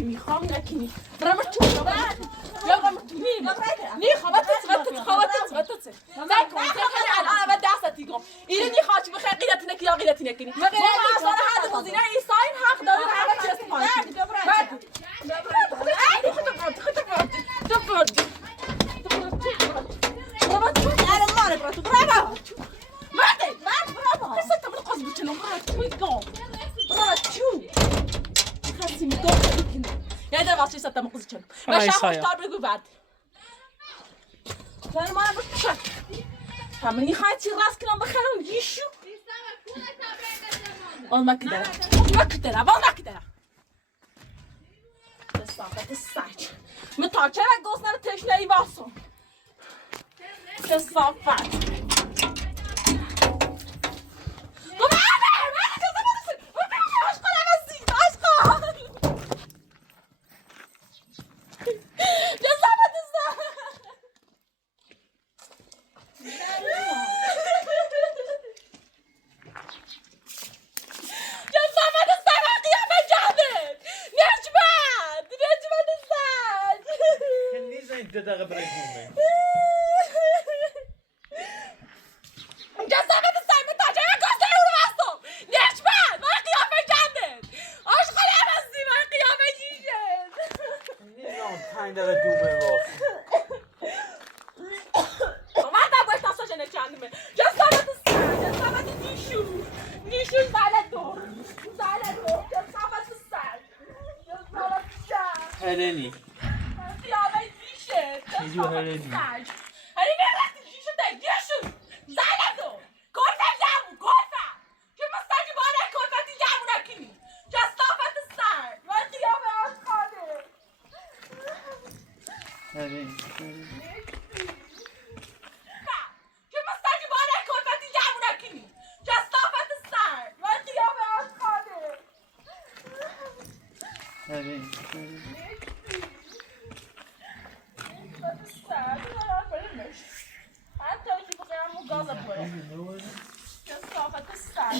میخوام نکنی برام تو یا برام تو نی خوابت زای کن الان 10 ساعت دیگه اینو میخواد بخیر قیلتی نکی یا قیلتی نکنی ما اصلا حد موزینا ایساین حق داره همه چیز یادم واسه ساعت ما قصد کنم. باشه خوش دار بگو بعد. زن ما رو بکشم. همین خواهی چی راست کنم بخرم یشو. آن مکدره. دستافت ساچ. متاچه و گوز نر تشنهی واسم. دستافت. هلنی قیافه دیشه چیزی هلنی هلی برسی دیشو دیگهشون زنتو گرفه جمعو گرفه که مستقی باره گرفتی جمعو نکنی جستافت سر و قیافه آشقاده هلنی که مستقی باره گرفتی جمعو نکنی جستافت سر و قیافه آشقاده هلنی کثافت سر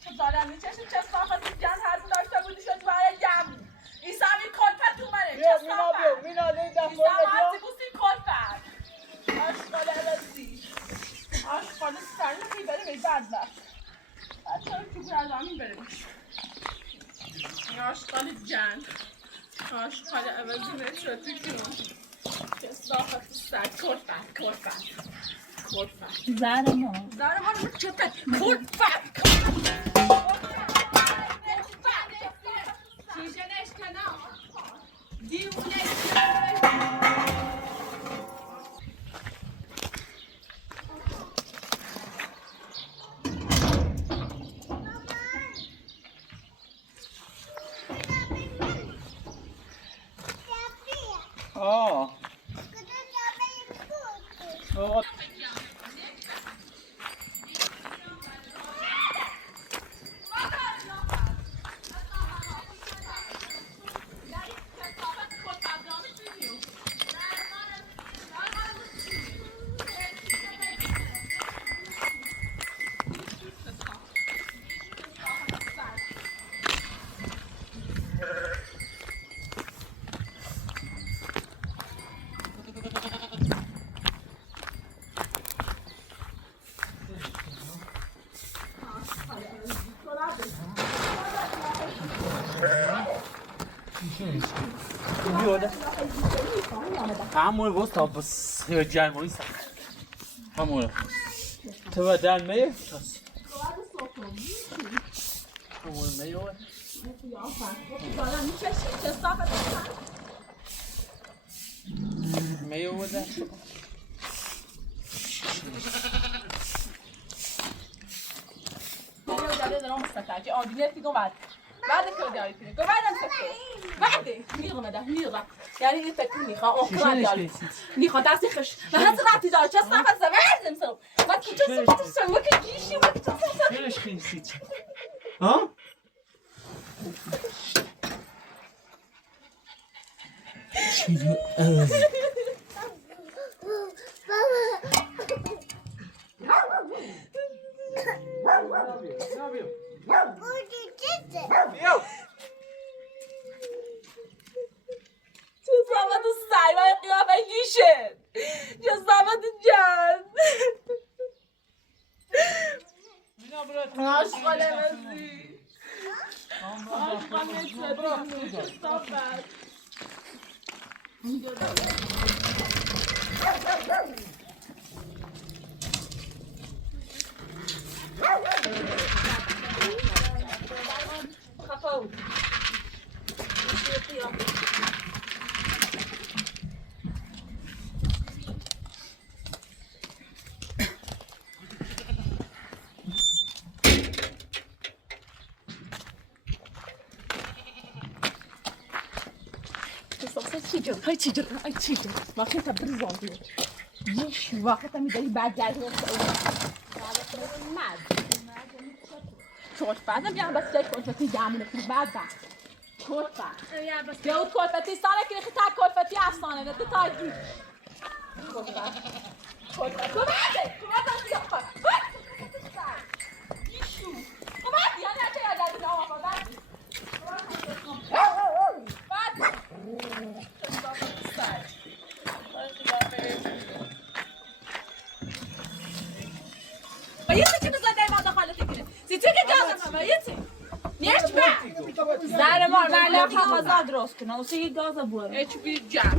چه دارم میچشم کثافت جن هر بود داشته بودی شد برای جمع ایسا همین کلفت تو منه کثافت ایسا هرچی بوسی کلفت آشقال عوضی آشقال سر نمی بره بی بدبخت بچه رو چوبور از همین بره بیش آشقال جن آشقال عوضی نشد تو جون کثافت سر کلفت زهر ما رو چطور کلفت چیشنش کنم دیونش همون واسه بس جرمانی سر همون تو بدن میه همون میه میه وده که آدیله دیگه بعد که دیاری کنه بعدم بعد میگم یعنی این فکر میخوام اون دیاری میخوام دستی خش و هست رفتی داره چه صفحه زبردم سو ما کی چه صفحه سو ما کی جیشی ما کی چه صفحه چرش خیسید ها چیزی Stop that. Kapot. های چی جد ماشین تا برزاندی یه وقت هم می‌داری برگردی چوش بعدم بیام بس جای کلفتی دامونه کنی بعد چوش بعد یا اون کلفتی سانه که خیلی تا کلفتی افسانه نه تو تاجی چوش بعد تو بعده سیاه یشو تو بعد یا نه چه یادت نامه بعد باید چی بزنی ما داخل تیکه سی که گازم باید نیش با زر مار ولی کاغذ درست کنه اون گاز بوده چی بی جام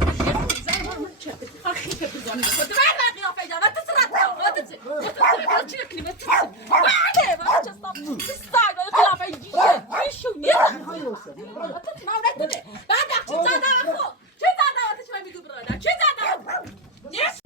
زر مار من چه آخی که بزنی خود من قیافه جام تو سرت چی کلمه تو بعد ما چه استاد قیافه جیشو نیست تو ما نکنه بعد چی زدم خو چی زدم تو چه میگو برادر چی زدم نیش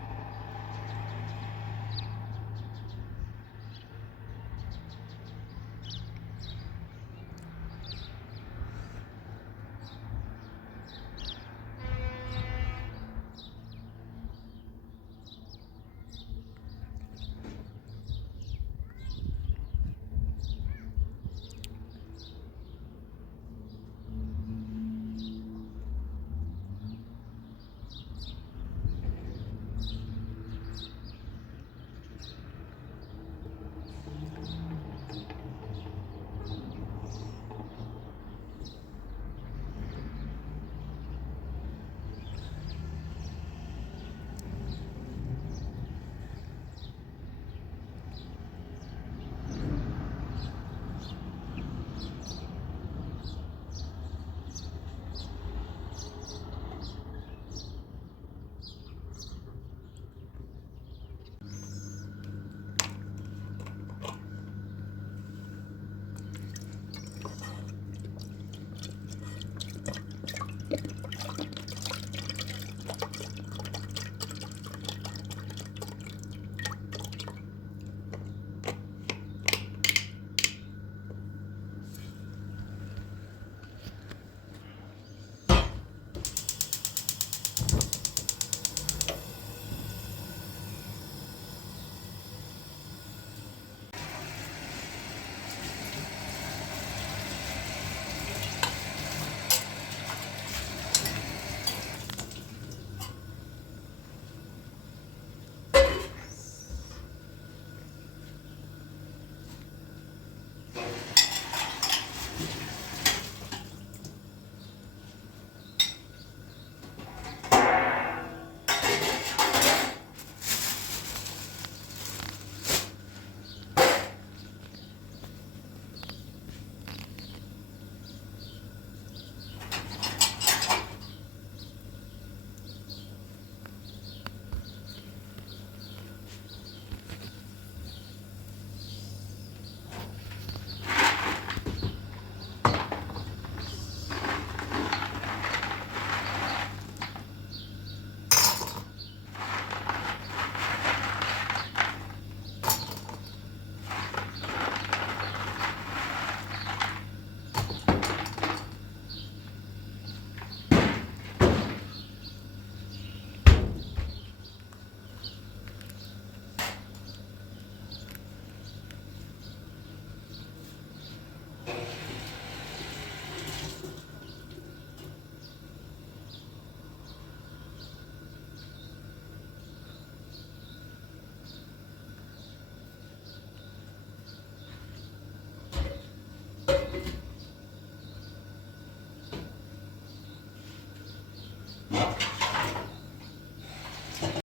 Yeah.